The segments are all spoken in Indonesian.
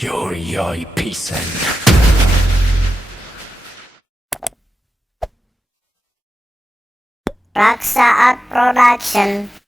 Yoi pisan. Raksa Art Production.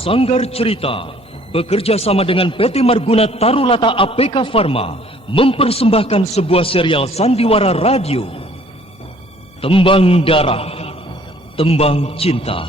Sanggar Cerita bekerja sama dengan PT Marguna Tarulata APK Pharma mempersembahkan sebuah serial sandiwara radio. Tembang Darah, Tembang Cinta.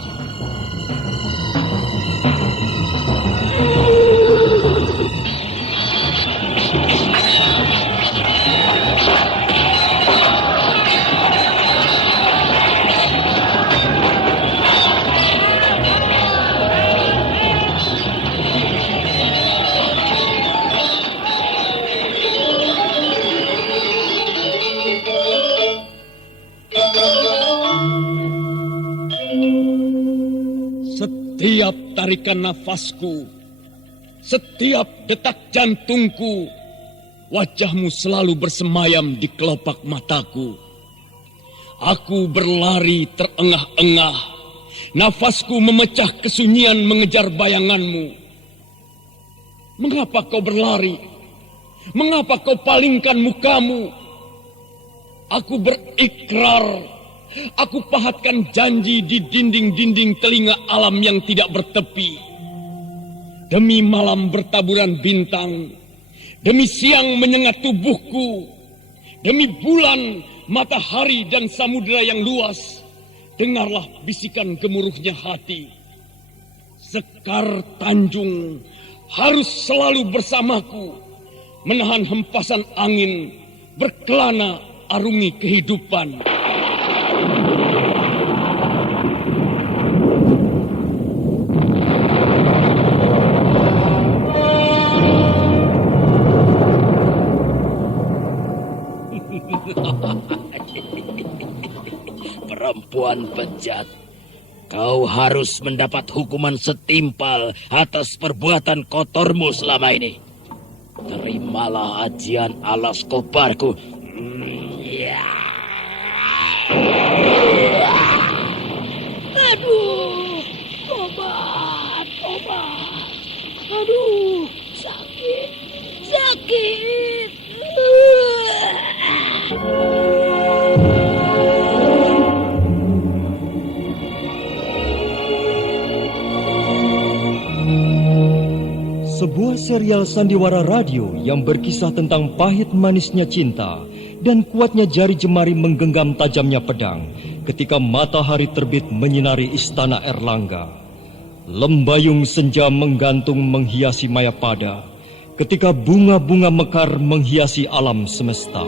Setiap tarikan nafasku, setiap detak jantungku, wajahmu selalu bersemayam di kelopak mataku. Aku berlari terengah-engah, nafasku memecah kesunyian mengejar bayanganmu. Mengapa kau berlari? Mengapa kau palingkan mukamu? Aku berikrar, aku pahatkan janji di dinding-dinding telinga alam yang tidak bertepi. Demi malam bertaburan bintang, demi siang menyengat tubuhku, demi bulan, matahari dan samudera yang luas, dengarlah bisikan gemuruhnya hati. Sekar Tanjung harus selalu bersamaku, menahan hempasan angin, berkelana arungi kehidupan. Perempuan bejat, kau harus mendapat hukuman setimpal atas perbuatan kotormu selama ini. Terimalah ajian alas kobarku. Aduh, obat. Aduh, sakit. Sebuah serial sandiwara radio yang berkisah tentang pahit manisnya cinta dan kuatnya jari jemari menggenggam tajamnya pedang ketika matahari terbit menyinari istana Erlangga. Lembayung senja menggantung menghiasi Mayapada ketika bunga-bunga mekar menghiasi alam semesta.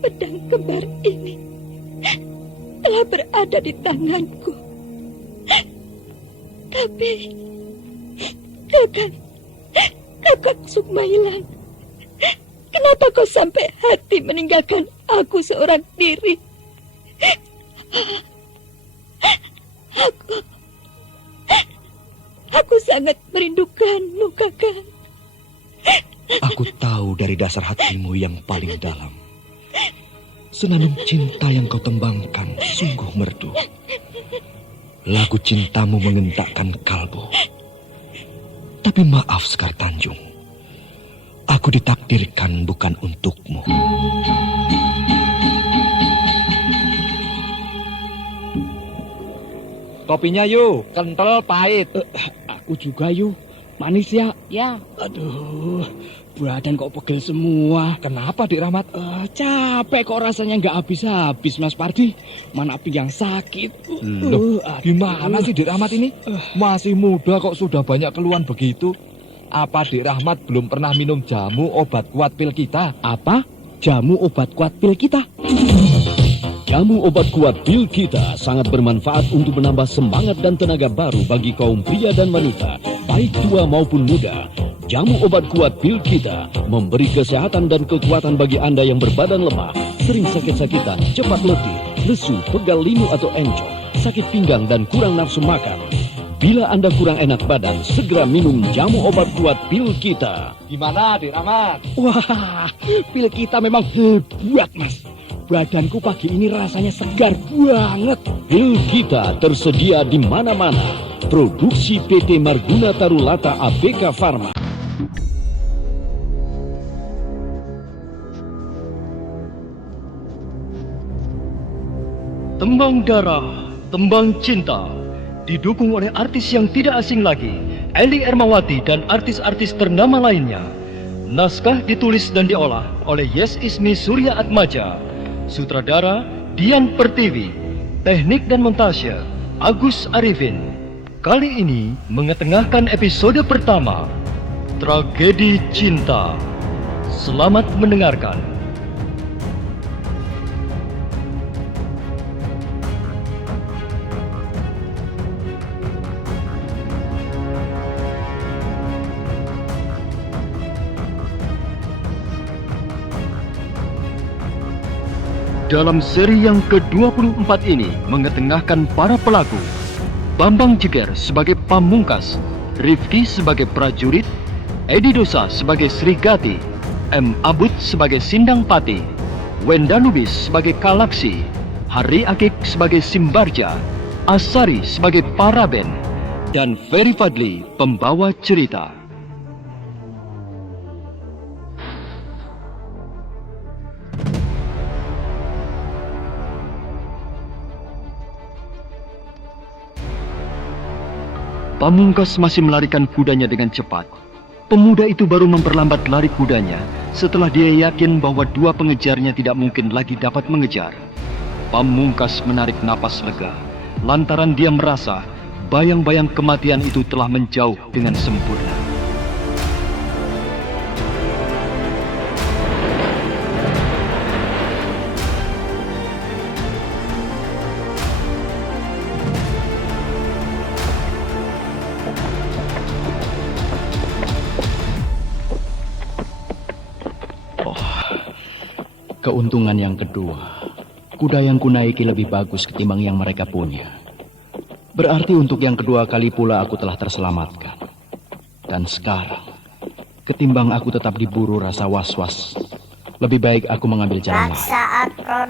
Pedang kembar ini telah berada di tanganku. Tapi Kakak Sukmailan, kenapa kau sampai hati meninggalkan aku seorang diri? Aku sangat merindukanmu, Kakak. Aku tahu dari dasar hatimu yang paling dalam. Senandung cinta yang kau tembangkan sungguh merdu. Lagu cintamu mengentakkan kalbu. Tapi maaf Sekar Tanjung, aku ditakdirkan bukan untukmu. Kopinya yuk, kental pahit. Aku juga yuk, manis ya. Ya. Aduh, badan kok pegel semua. Kenapa Dik Rahmat? Capek kok rasanya nggak habis-habis Mas Pardi. Mana pinggang sakit. Loh, gimana sih Dik Rahmat ini? Masih muda kok sudah banyak keluhan begitu. Apa Dik Rahmat belum pernah minum jamu obat kuat pil kita? Apa? Jamu obat kuat pil kita? Jamu obat kuat pil kita sangat bermanfaat untuk menambah semangat dan tenaga baru bagi kaum pria dan wanita, baik tua maupun muda. Jamu obat kuat pil kita memberi kesehatan dan kekuatan bagi Anda yang berbadan lemah, sering sakit-sakitan, cepat letih, lesu, pegal linu atau encok, sakit pinggang dan kurang nafsu makan. Bila Anda kurang enak badan, segera minum jamu obat kuat pil kita. Gimana, Dik Rahmat? Wah, pil kita memang hebat, Mas. Badanku pagi ini rasanya segar banget. Pil kita tersedia di mana-mana. Produksi PT Marguna Tarulata ABK Pharma. Tembang Darah, Tembang Cinta, didukung oleh artis yang tidak asing lagi, Eli Ermawati dan artis-artis ternama lainnya. Naskah ditulis dan diolah oleh Yes Ismi Surya Atmaja. Sutradara Dian Pertiwi. Teknik dan montase Agus Arifin. Kali ini mengetengahkan episode pertama, Tragedi Cinta. Selamat mendengarkan. Dalam seri yang ke-24 ini mengetengahkan para pelaku. Bambang Jeger sebagai Pamungkas, Rifki sebagai prajurit, Edi Dosa sebagai Srigati, M. Abud sebagai Sindang Pati, Wenda Lubis sebagai Kalaksi, Hari Akik sebagai Simbarja, Asari sebagai Paraben, dan Ferry Fadli pembawa cerita. Pamungkas masih melarikan kudanya dengan cepat. Pemuda itu baru memperlambat lari kudanya setelah dia yakin bahwa dua pengejarnya tidak mungkin lagi dapat mengejar. Pamungkas menarik napas lega, lantaran dia merasa bayang-bayang kematian itu telah menjauh dengan sempurna. Keuntungan yang kedua, kuda yang kunaiki lebih bagus ketimbang yang mereka punya. Berarti untuk yang kedua kali pula aku telah terselamatkan. Dan sekarang, ketimbang aku tetap diburu rasa was-was, lebih baik aku mengambil jalan lain.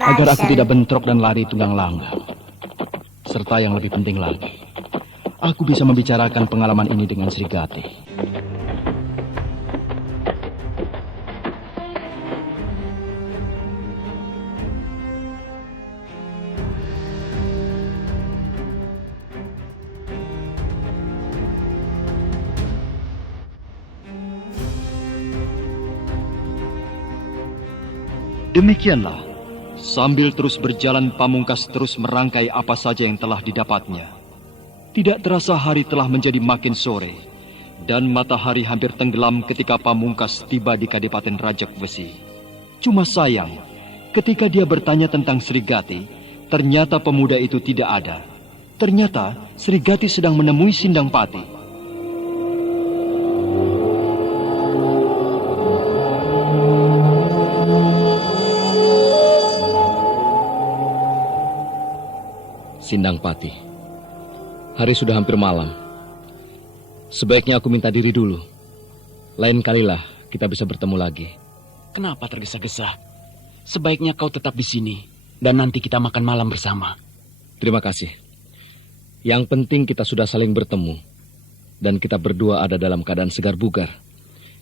Agar aku tidak bentrok dan lari tunggang langgang. Serta yang lebih penting lagi, aku bisa membicarakan pengalaman ini dengan Srigati. Demikianlah, sambil terus berjalan Pamungkas terus merangkai apa saja yang telah didapatnya. Tidak terasa hari telah menjadi makin sore, dan matahari hampir tenggelam ketika Pamungkas tiba di Kadipaten Rajak Besi. Cuma sayang, ketika dia bertanya tentang Srigati, ternyata pemuda itu tidak ada. Ternyata Srigati sedang menemui Sindang Pati. Sindang Pati, hari sudah hampir malam. Sebaiknya aku minta diri dulu. Lain kalilah kita bisa bertemu lagi. Kenapa tergesa-gesa? Sebaiknya kau tetap di sini dan nanti kita makan malam bersama. Terima kasih. Yang penting kita sudah saling bertemu dan kita berdua ada dalam keadaan segar bugar.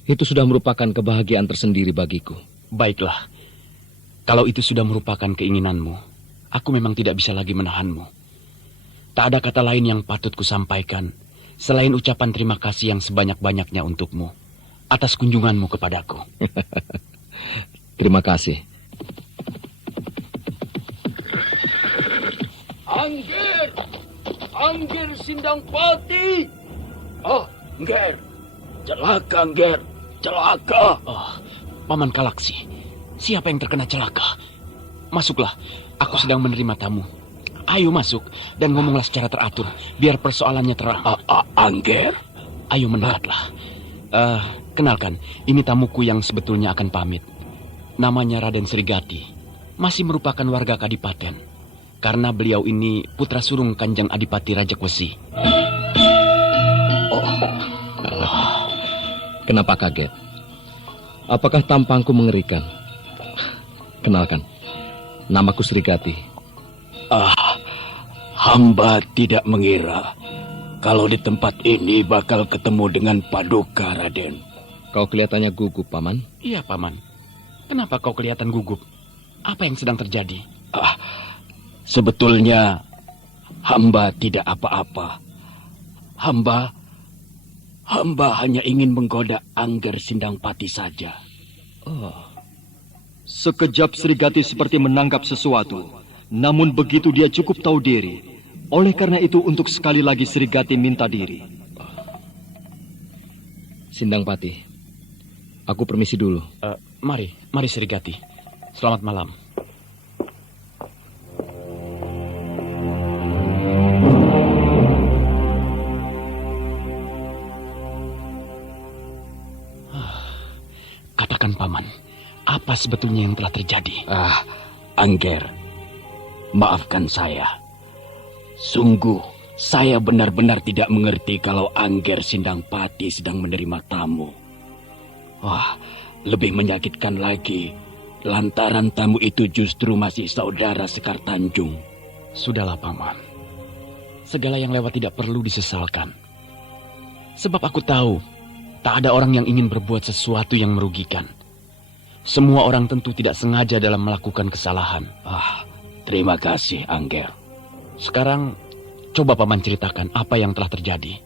Itu sudah merupakan kebahagiaan tersendiri bagiku. Baiklah. Kalau itu sudah merupakan keinginanmu, aku memang tidak bisa lagi menahanmu. Tak ada kata lain yang patut kusampaikan selain ucapan terima kasih yang sebanyak-banyaknya untukmu atas kunjunganmu kepadaku. Terima kasih. Angger! Angger Sindang Pati! Oh, Angger! Celaka, Angger! Celaka! Oh, Paman Kalaksi, siapa yang terkena celaka? Masuklah, aku sedang menerima tamu. Ayo masuk dan ngomonglah secara teratur, biar persoalannya terang. Angger? Ayo mendekatlah. Kenalkan, ini tamuku yang sebetulnya akan pamit. Namanya Raden Srigati. Masih merupakan warga Kadipaten. Karena beliau ini putra sulung Kanjeng Adipati Rajakwesi. Kenapa kaget? Apakah tampangku mengerikan? Kenalkan, namaku Srigati. Hamba tidak mengira kalau di tempat ini bakal ketemu dengan Paduka, Raden. Kau kelihatannya gugup, Paman. Iya, Paman. Kenapa kau kelihatan gugup? Apa yang sedang terjadi? Sebetulnya hamba tidak apa-apa. Hamba hanya ingin menggoda Angger Sindangpati saja. Sekejap Srigati seperti menangkap sesuatu. Namun begitu dia cukup tahu diri. Oleh karena itu untuk sekali lagi Srigati minta diri. Sindangpati, aku permisi dulu. Mari Srigati. Selamat malam. Katakan, Paman, apa sebetulnya yang telah terjadi? Angger, maafkan saya. Sungguh, saya benar-benar tidak mengerti kalau Angger Sindangpati sedang menerima tamu. Lebih menyakitkan lagi, lantaran tamu itu justru masih saudara Sekar Tanjung. Sudahlah, Paman. Segala yang lewat tidak perlu disesalkan. Sebab aku tahu, tak ada orang yang ingin berbuat sesuatu yang merugikan. Semua orang tentu tidak sengaja dalam melakukan kesalahan. Terima kasih, Angger. Sekarang, coba Paman ceritakan apa yang telah terjadi.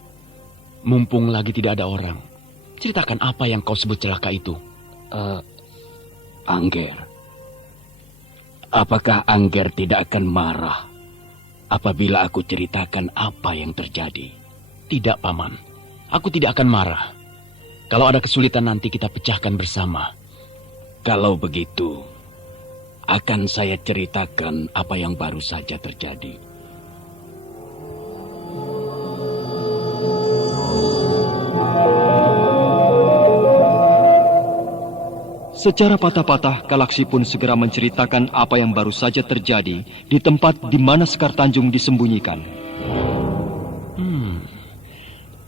Mumpung lagi tidak ada orang, ceritakan apa yang kau sebut celaka itu. Angger, apakah Angger tidak akan marah apabila aku ceritakan apa yang terjadi? Tidak, Paman. Aku tidak akan marah. Kalau ada kesulitan nanti kita pecahkan bersama. Kalau begitu, akan saya ceritakan apa yang baru saja terjadi. Secara patah-patah, Galaksi pun segera menceritakan apa yang baru saja terjadi di tempat di mana Sekar Tanjung disembunyikan.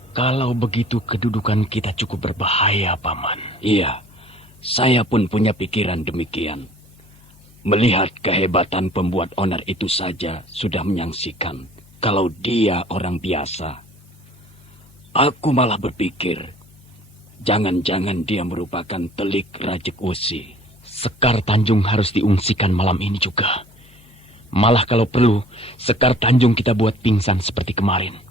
Kalau begitu kedudukan kita cukup berbahaya, Paman. Iya, saya pun punya pikiran demikian. Melihat kehebatan pembuat onar itu saja sudah menyaksikan kalau dia orang biasa. Aku malah berpikir, jangan-jangan dia merupakan telik Rajakwesi. Sekar Tanjung harus diungsikan malam ini juga. Malah kalau perlu, Sekar Tanjung kita buat pingsan seperti kemarin.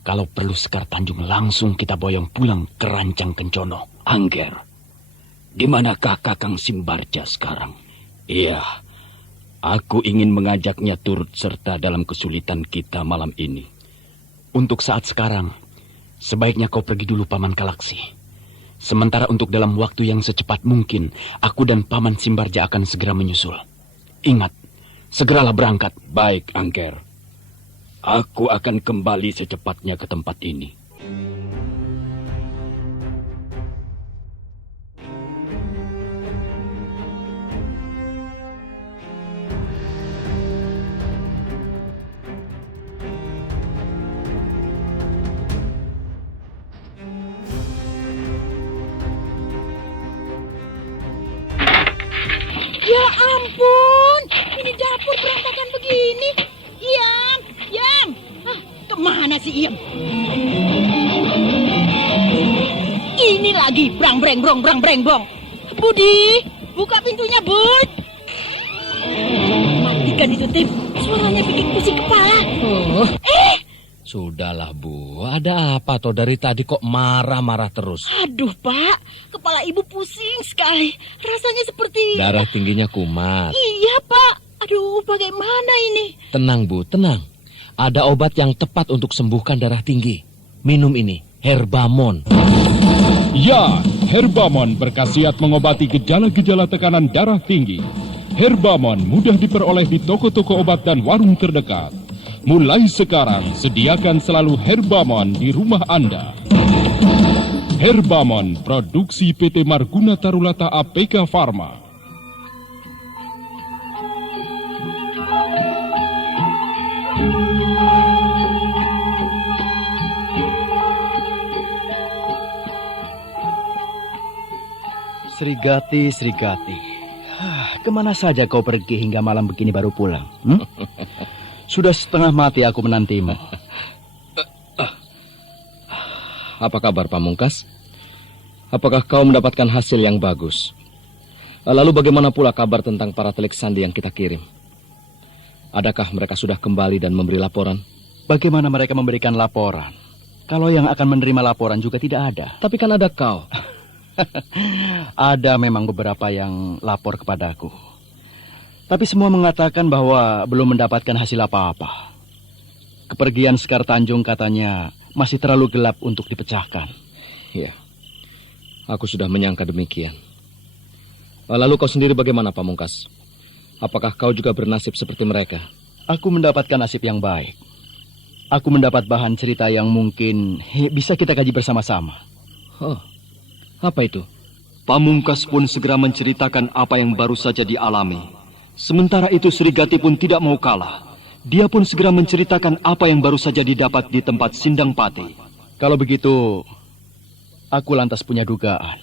Kalau perlu Sekar Tanjung langsung kita boyong pulang ke Rancang Kencono. Angger, di manakah Kakang Simbarja sekarang? Iya, aku ingin mengajaknya turut serta dalam kesulitan kita malam ini. Untuk saat sekarang, sebaiknya kau pergi dulu, Paman Galaksi. Sementara untuk dalam waktu yang secepat mungkin, aku dan Paman Simbarja akan segera menyusul. Ingat, segeralah berangkat. Baik, Angger. Aku akan kembali secepatnya ke tempat ini. Ya ampun, ini dapur berantakan begini. Yang, kemana si Iem? Ini lagi brang breng bong. Budi, buka pintunya, Bud. Matikan itu, Tim. Suaranya bikin pusing kepala. Sudahlah, Bu. Ada apa toh dari tadi kok marah-marah terus? Aduh, Pak. Kepala Ibu pusing sekali. Rasanya seperti... Darah tingginya kumat. Iya, Pak. Aduh, bagaimana ini? Tenang, Bu, tenang. Ada obat yang tepat untuk sembuhkan darah tinggi. Minum ini, Herbamon. Ya, Herbamon berkhasiat mengobati gejala-gejala tekanan darah tinggi. Herbamon mudah diperoleh di toko-toko obat dan warung terdekat. Mulai sekarang, sediakan selalu Herbamon di rumah Anda. Herbamon, produksi PT Marguna Tarulata APK Pharma. Srigati, Srigati. Kemana saja kau pergi hingga malam begini baru pulang? Sudah setengah mati aku menantimu. Apa kabar, Pamungkas? Apakah kau mendapatkan hasil yang bagus? Lalu bagaimana pula kabar tentang para telik sandi yang kita kirim? Adakah mereka sudah kembali dan memberi laporan? Bagaimana mereka memberikan laporan? Kalau yang akan menerima laporan juga tidak ada. Tapi kan ada kau. Ada memang beberapa yang lapor kepadaku. Tapi semua mengatakan bahwa belum mendapatkan hasil apa-apa. Kepergian Sekar Tanjung katanya masih terlalu gelap untuk dipecahkan. Ya, aku sudah menyangka demikian. Lalu kau sendiri bagaimana, Pamungkas? Apakah kau juga bernasib seperti mereka? Aku mendapatkan nasib yang baik. Aku mendapat bahan cerita yang mungkin bisa kita kaji bersama-sama. Oh, apa itu? Pamungkas pun segera menceritakan apa yang baru saja dialami. Sementara itu Srigati pun tidak mau kalah. Dia pun segera menceritakan apa yang baru saja didapat di tempat Sindang Pati. Kalau begitu, aku lantas punya dugaan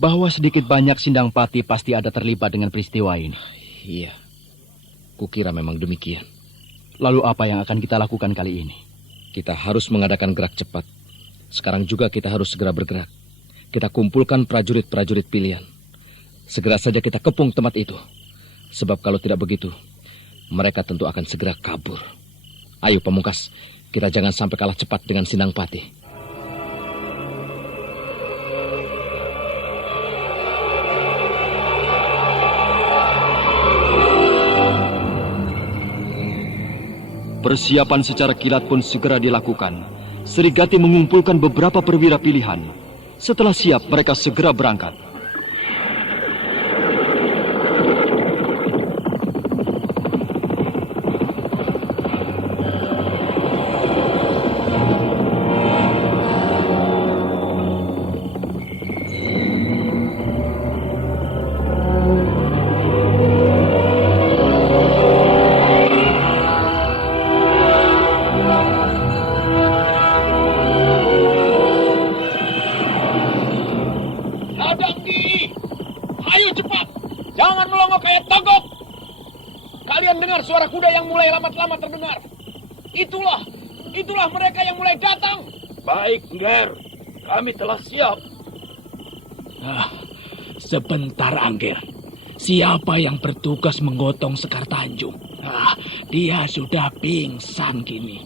bahwa sedikit banyak Sindang Pati pasti ada terlibat dengan peristiwa ini. Iya, kukira memang demikian. Lalu apa yang akan kita lakukan kali ini? Kita harus mengadakan gerak cepat. Sekarang juga kita harus segera bergerak. Kita kumpulkan prajurit-prajurit pilihan. Segera saja kita kepung tempat itu. Sebab kalau tidak begitu, mereka tentu akan segera kabur. Ayo Pamungkas, kita jangan sampai kalah cepat dengan Sindang Pati. Persiapan secara kilat pun segera dilakukan. Srigati mengumpulkan beberapa perwira pilihan. Setelah siap, mereka segera berangkat. Suara kuda yang mulai lama-lama terdengar. Itulah mereka yang mulai datang. Baik, Angger. Kami telah siap. Sebentar, Angger. Siapa yang bertugas menggotong Sekar Tanjung? Dia sudah pingsan kini.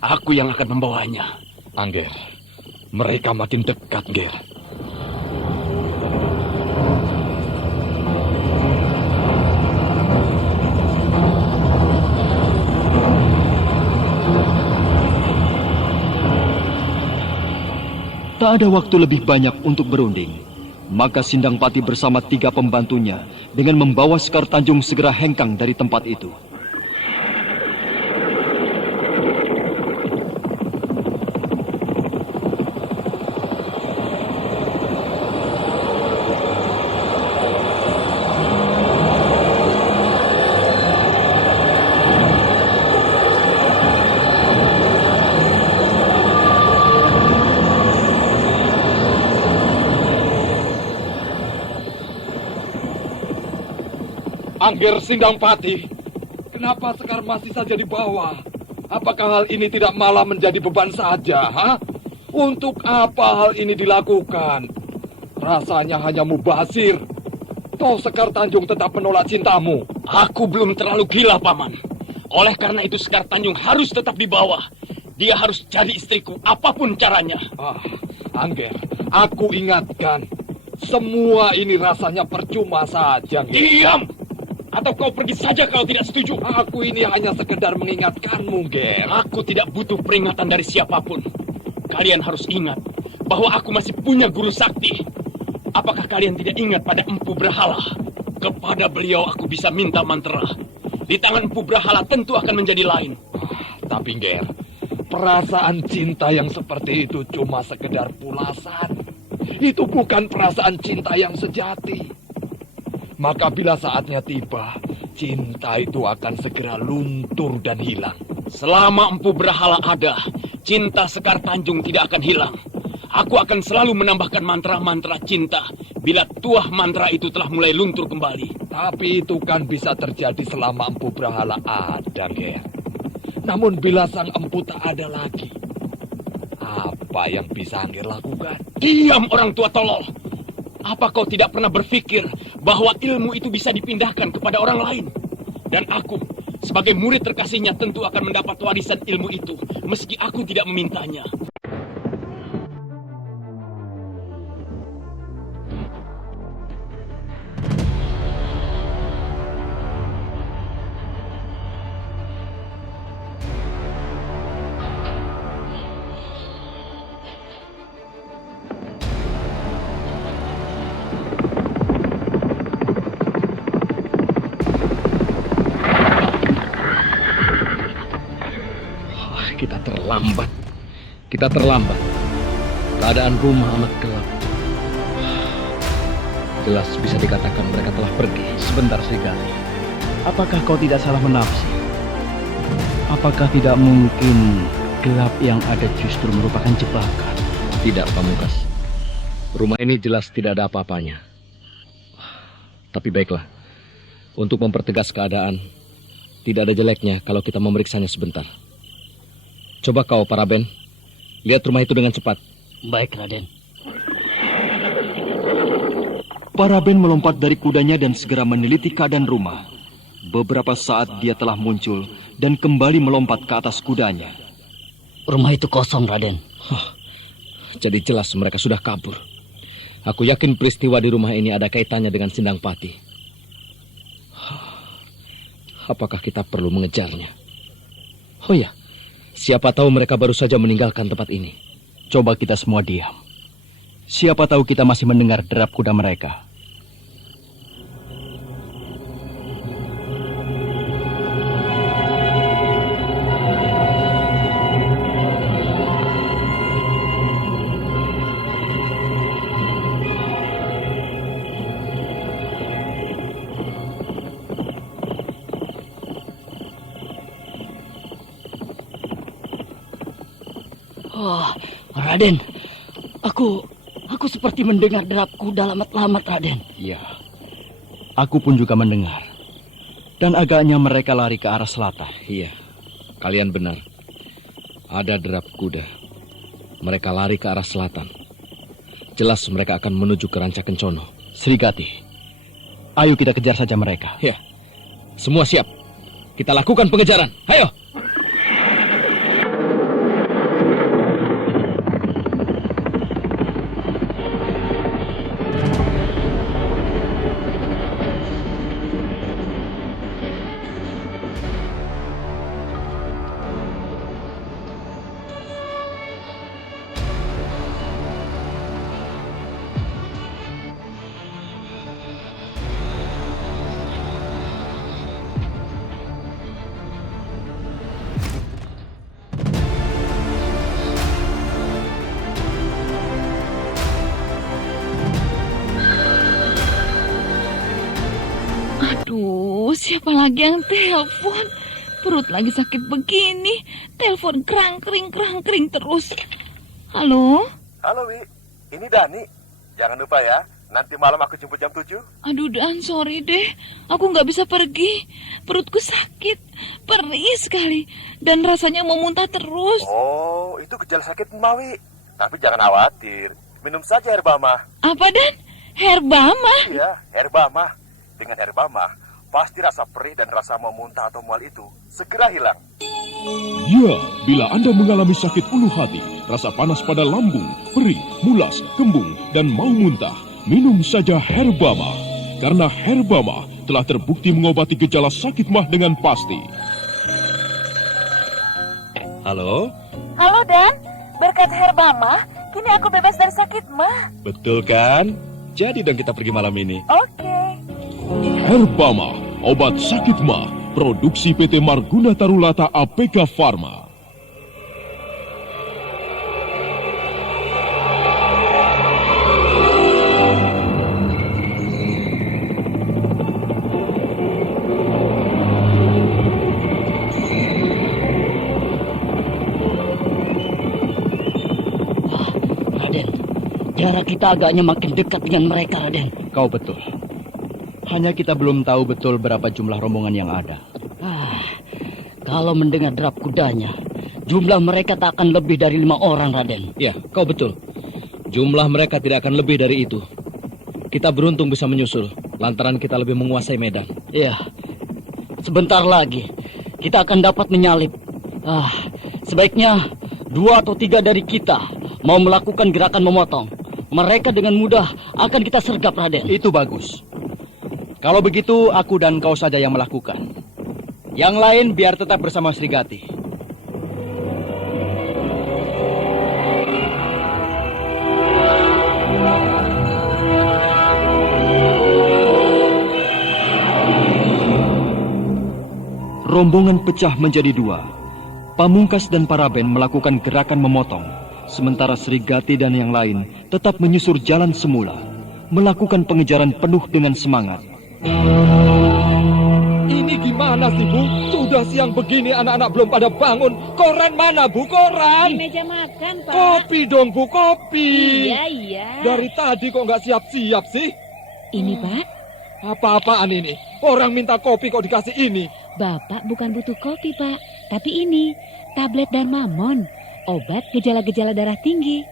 Aku yang akan membawanya. Angger, mereka makin dekat, Angger. Tak ada waktu lebih banyak untuk berunding. Maka Sindang Pati bersama 3 pembantunya dengan membawa Sekar Tanjung segera hengkang dari tempat itu. Angger Sindang Pati, kenapa Sekar masih saja dibawa? Apakah hal ini tidak malah menjadi beban saja, ha? Untuk apa hal ini dilakukan? Rasanya hanya mubazir. Toh Sekar Tanjung tetap menolak cintamu. Aku belum terlalu gila, Paman. Oleh karena itu Sekar Tanjung harus tetap dibawa. Dia harus jadi istriku, apapun caranya. Angger, aku ingatkan. Semua ini rasanya percuma saja. Diam! Atau kau pergi saja kalau tidak setuju. Aku ini hanya sekedar mengingatkanmu, Ger. Aku tidak butuh peringatan dari siapapun. Kalian harus ingat bahwa aku masih punya guru sakti. Apakah kalian tidak ingat pada Empu Berhala? Kepada beliau aku bisa minta mantra. Di tangan Empu Berhala tentu akan menjadi lain. Tapi, Ger, perasaan cinta yang seperti itu cuma sekedar pulasan. Itu bukan perasaan cinta yang sejati. Maka bila saatnya tiba, cinta itu akan segera luntur dan hilang. Selama Empu Berhala ada, cinta Sekar Tanjung tidak akan hilang. Aku akan selalu menambahkan mantra-mantra cinta bila tuah mantra itu telah mulai luntur kembali. Tapi itu kan bisa terjadi selama Empu Berhala ada, Ger. Namun bila sang empu tak ada lagi, apa yang bisa Angger lakukan? Diam, orang tua tolol. Apa kau tidak pernah berpikir bahwa ilmu itu bisa dipindahkan kepada orang lain? Dan aku, sebagai murid terkasihnya tentu akan mendapat warisan ilmu itu, meski aku tidak memintanya. Kita terlambat. Keadaan rumah amat gelap. Jelas bisa dikatakan mereka telah pergi. Sebentar, Serigala. Apakah kau tidak salah menafsir? Apakah tidak mungkin gelap yang ada justru merupakan jebakan? Tidak, Pamungkas. Rumah ini jelas tidak ada apa-apanya. Tapi baiklah. Untuk mempertegas keadaan, tidak ada jeleknya kalau kita memeriksanya sebentar. Coba kau, Paraben, lihat rumah itu dengan cepat. Baik, Raden. Paraben melompat dari kudanya dan segera meneliti keadaan rumah. Beberapa saat dia telah muncul dan kembali melompat ke atas kudanya. Rumah itu kosong, Raden. Jadi jelas mereka sudah kabur. Aku yakin peristiwa di rumah ini ada kaitannya dengan Sindang Pati. Apakah kita perlu mengejarnya? Oh ya, siapa tahu mereka baru saja meninggalkan tempat ini. Coba kita semua diam. Siapa tahu kita masih mendengar derap kuda mereka. Oh, Raden, aku seperti mendengar derap kuda lamat-lamat, Raden. Iya, aku pun juga mendengar. Dan agaknya mereka lari ke arah selatan. Iya, kalian benar. Ada derap kuda. Mereka lari ke arah selatan. Jelas mereka akan menuju ke Ranca Kencono. Serigati, ayo kita kejar saja mereka. Ya, semua siap. Kita lakukan pengejaran. Ayo! Aduh, siapa lagi yang telepon? Perut lagi sakit begini. Telepon krang-kring terus. Halo? Halo, Wi. Ini Dani. Jangan lupa ya, nanti malam aku jemput jam 7. Aduh, Dan, sorry deh. Aku nggak bisa pergi. Perutku sakit. Perih sekali. Dan rasanya mau muntah terus. Oh, itu gejala sakit Mawi. Tapi jangan khawatir. Minum saja Herbama. Apa, Dan? Herbama? Iya, Herbama. Dengan Herbama, pasti rasa perih dan rasa mau muntah atau mual itu segera hilang. Ya, bila Anda mengalami sakit ulu hati, rasa panas pada lambung, perih, mulas, kembung, dan mau muntah, minum saja Herbama. Karena Herbama telah terbukti mengobati gejala sakit mah dengan pasti. Halo? Halo, Dan. Berkat Herbama, kini aku bebas dari sakit mah. Betul kan? Jadi dong kita pergi malam ini. Oke. Herbama, obat sakit mah, produksi PT Marguna Tarulata APK Pharma. Jarak kita agaknya makin dekat dengan mereka, Raden. Kau betul. Hanya kita belum tahu betul berapa jumlah rombongan yang ada. Kalau mendengar derap kudanya, jumlah mereka tak akan lebih dari 5 orang, Raden. Ya, kau betul. Jumlah mereka tidak akan lebih dari itu. Kita beruntung bisa menyusul, lantaran kita lebih menguasai medan. Iya, sebentar lagi kita akan dapat menyalip. Sebaiknya 2 atau 3 dari kita mau melakukan gerakan memotong. Mereka dengan mudah akan kita sergap, Raden. Itu bagus. Kalau begitu, aku dan kau saja yang melakukan. Yang lain biar tetap bersama Srigati. Rombongan pecah menjadi 2. Pamungkas dan Paraben melakukan gerakan memotong, sementara Srigati dan yang lain tetap menyusur jalan semula, melakukan pengejaran penuh dengan semangat. Ini gimana sih, Bu? Sudah siang begini anak-anak belum pada bangun. Koran mana, Bu? Koran? Di meja makan, Pak. Kopi dong, Bu, kopi. Iya. Dari tadi kok nggak siap-siap sih? Ini, Pak. Apa-apaan ini? Orang minta kopi kok dikasih ini? Bapak bukan butuh kopi, Pak. Tapi ini, tablet Darmamon. Obat gejala-gejala darah tinggi.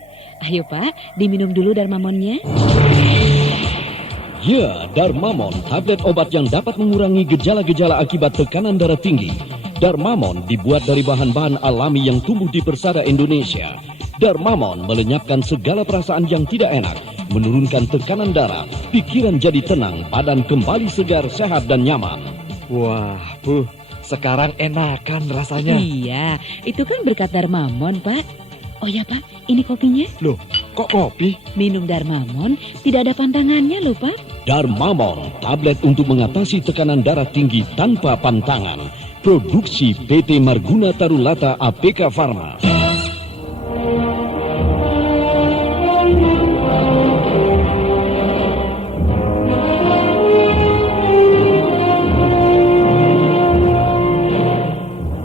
Ayo, Pak, diminum dulu Darmamonnya. Ya, Darmamon, tablet obat yang dapat mengurangi gejala-gejala akibat tekanan darah tinggi. Darmamon dibuat dari bahan-bahan alami yang tumbuh di persada Indonesia. Darmamon melenyapkan segala perasaan yang tidak enak, menurunkan tekanan darah, pikiran jadi tenang, badan kembali segar, sehat, dan nyaman. Wah, Bu, sekarang enakan rasanya. Iya, itu kan berkat Darmamon, Pak. Oh ya, Pak, ini kopinya. Loh, kok kopi? Minum Darmamon tidak ada pantangannya loh, Pak. Darmamon, tablet untuk mengatasi tekanan darah tinggi tanpa pantangan. Produksi PT Marguna Tarulata APK Pharma.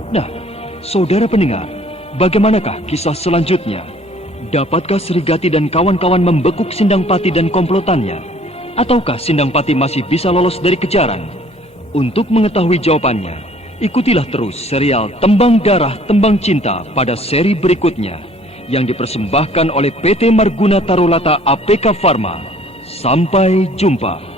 Nah, saudara pendengar, bagaimanakah kisah selanjutnya? Dapatkah Srigati dan kawan-kawan membekuk Sindangpati dan komplotannya? Ataukah Sindangpati masih bisa lolos dari kejaran? Untuk mengetahui jawabannya, ikutilah terus serial Tembang Darah Tembang Cinta pada seri berikutnya yang dipersembahkan oleh PT Marguna Tarulata APK Pharma. Sampai jumpa.